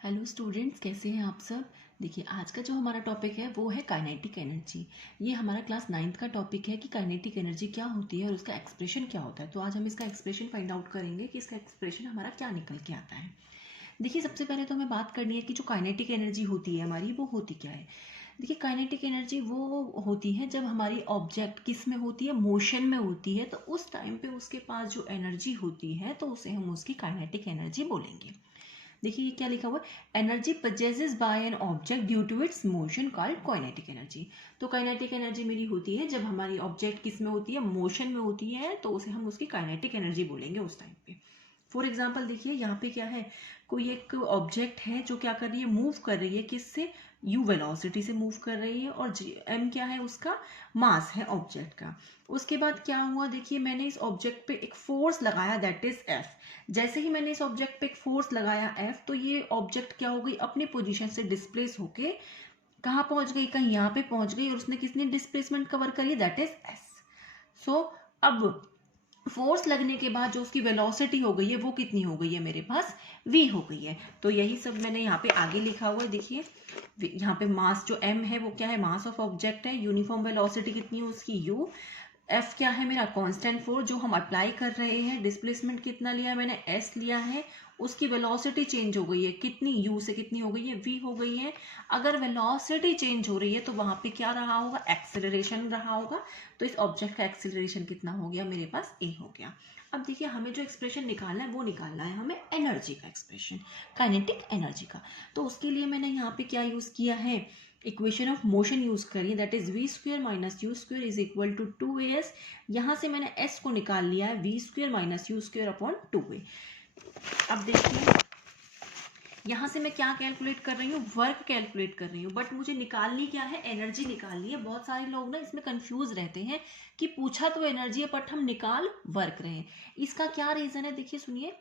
Hello students, कैसे हैं आप सब। देखिए, आज का जो हमारा टॉपिक है वो है काइनेटिक एनर्जी। ये हमारा क्लास 9th का टॉपिक है कि काइनेटिक एनर्जी क्या होती है और उसका एक्सप्रेशन क्या होता है। तो आज हम इसका एक्सप्रेशन फाइंड आउट करेंगे कि इसका एक्सप्रेशन हमारा क्या निकल के आता है। देखिए, सबसे पहले तो हमें बात करनी है कि जो काइनेटिक एनर्जी होती है हमारी, वो होती क्या है। देखिए, काइनेटिक एनर्जी वो होती है जब हमारी ऑब्जेक्ट किस में होती है, मोशन में होती है। तो उस टाइम पे उसके पास जो एनर्जी होती है तो उसे हम उसकी काइनेटिक एनर्जी बोलेंगे। देखिए, ये क्या लिखा हुआ है, energy possesses by an object due to its motion called kinetic energy. तो काइनेटिक एनर्जी मेरी होती है जब हमारी ऑब्जेक्ट किस में होती है, मोशन में होती है, तो उसे हम उसकी काइनेटिक एनर्जी बोलेंगे उस टाइम पे। फॉर एग्जाम्पल देखिए, यहाँ पे क्या है, कोई एक ऑब्जेक्ट है जो क्या कर रही है, मूव कर रही है, किससे, यू वेलोसिटी से मूव कर रही है, और एम क्या है, उसका मास है ऑब्जेक्ट का। उसके बाद क्या हुआ, देखिए मैंने इस ऑब्जेक्ट पे एक फोर्स लगाया, दैट इज एफ। जैसे ही मैंने इस ऑब्जेक्ट पे एक फोर्स लगाया एफ, तो ये ऑब्जेक्ट क्या हो गई, अपनी पोजीशन से डिस्प्लेस होके कहाँ पहुंच गई, कहीं यहाँ पे पहुंच गई, और उसने किसने डिस्प्लेसमेंट कवर करी, दैट इज एस। सो अब फोर्स लगने के बाद जो उसकी वेलोसिटी हो गई है वो कितनी हो गई है, मेरे पास v हो गई है। तो यही सब मैंने यहाँ पे आगे लिखा हुआ है। देखिए, यहाँ पे मास जो m है वो क्या है, मास ऑफ ऑब्जेक्ट है। यूनिफॉर्म वेलोसिटी कितनी है उसकी u। एफ क्या है, मेरा कांस्टेंट फोर्स जो हम अप्लाई कर रहे हैं। डिस्प्लेसमेंट कितना लिया है मैंने, एस लिया है। उसकी वेलोसिटी चेंज हो गई है, कितनी, यू से कितनी हो गई है, वी हो गई है। अगर वेलोसिटी चेंज हो रही है तो वहां पे क्या रहा होगा, एक्सेलरेशन रहा होगा। तो इस ऑब्जेक्ट का एक्सेलरेशन कितना हो गया, मेरे पास ए हो गया। अब देखिए, हमें जो एक्सप्रेशन निकालना है वो निकालना है हमें एनर्जी का एक्सप्रेशन, काइनेटिक एनर्जी का। तो उसके लिए मैंने यहाँ पे क्या यूज किया है, इक्वेशन ऑफ मोशन यूज करी, that is v square minus you square is equal to 2as। यहाँ से मैंने s को निकाल लिया है, v square minus you square upon 2a। अब देखिए, यहाँ से मैं क्या कैलकुलेट कर रही हूँ, वर्क कैलकुलेट कर रही हूँ, बट मुझे निकालनी क्या है, एनर्जी निकालनी है। बहुत सारे लोग ना इसमें कंफ्यूज रहते हैं कि पूछा तो एनर्जी है बट हम निकाल वर्क रहे हैं। इसका क्या रीजन है, देखिए सुनिए।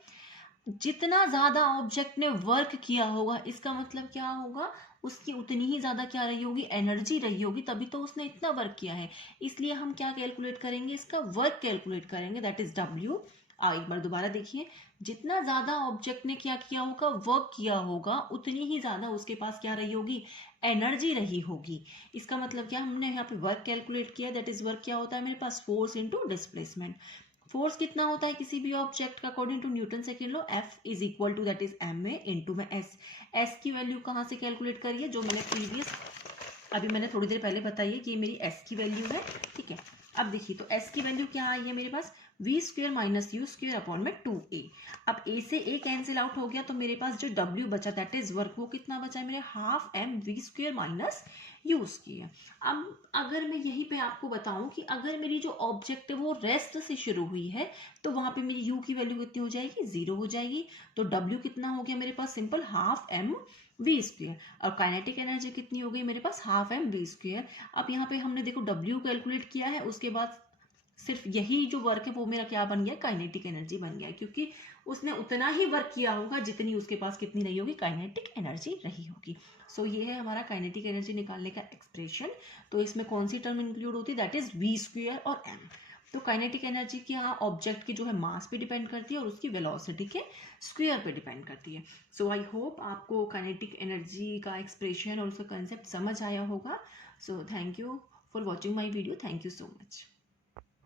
जितना ज्यादा ऑब्जेक्ट ने वर्क किया होगा, इसका मतलब क्या होगा, उसकी उतनी ही ज्यादा क्या रही होगी, एनर्जी रही होगी, तभी तो उसने इतना वर्क किया है। इसलिए हम क्या कैलकुलेट करेंगे, इसका वर्क कैलकुलेट करेंगे, दैट इज डब्ल्यू। एक बार दोबारा देखिए, जितना ज्यादा ऑब्जेक्ट ने क्या किया होगा, वर्क किया होगा, उतनी ही ज्यादा उसके पास क्या रही होगी, एनर्जी रही होगी। इसका मतलब क्या, हमने यहाँ पे वर्क कैलकुलेट किया, दैट इज वर्क क्या होता है मेरे पास, फोर्स इंटू डिस्प्लेसमेंट। फोर्स कितना होता है किसी भी ऑब्जेक्ट का, according to Newton second law, F is equal to that is m a into में एस। एस की वैल्यू कहाँ से कैलकुलेट करिए, जो मैंने प्रीवियस अभी मैंने थोड़ी देर पहले बताई कि ये मेरी एस की वैल्यू है, ठीक है। अब देखिए, तो एस की वैल्यू क्या आई है मेरे पास, V square minus you square upon में 2a। अब a से a कैंसिल आउट हो गया, तो मेरे पास जो w बचा, दैट इज वर्क, वो कितना बचा है मेरे, half M we square minus you square. अब अगर मैं यहीं पे आपको बताऊं कि अगर मेरी जो ऑब्जेक्ट है वो रेस्ट से शुरू हुई है, तो वहां पे मेरी u की वैल्यू कितनी हो जाएगी, 0 हो जाएगी। तो w कितना हो गया मेरे पास, simple half M we square. और काइनेटिक एनर्जी कितनी हो गई मेरे पास, हाफ एम वी स्क्वेयर। अब यहाँ पे हमने देखो W कैलकुलेट किया है, उसके बाद सिर्फ यही जो वर्क है वो मेरा क्या बन गया, काइनेटिक एनर्जी बन गया, क्योंकि उसने उतना ही वर्क किया होगा जितनी उसके पास कितनी रही होगी, काइनेटिक एनर्जी रही होगी। सो ये है हमारा काइनेटिक एनर्जी निकालने का एक्सप्रेशन। तो इसमें कौन सी टर्म इंक्लूड होती है, दैट इज वी स्क्वेयर और एम। तो काइनेटिक एनर्जी की यहाँ ऑब्जेक्ट की जो है मास पे डिपेंड करती है और उसकी वेलोसिटी के स्क्वायर पे डिपेंड करती है। सो आई होप आपको काइनेटिक एनर्जी का एक्सप्रेशन और उसका कंसेप्ट समझ आया होगा। So thank you for watching my video, thank you so much.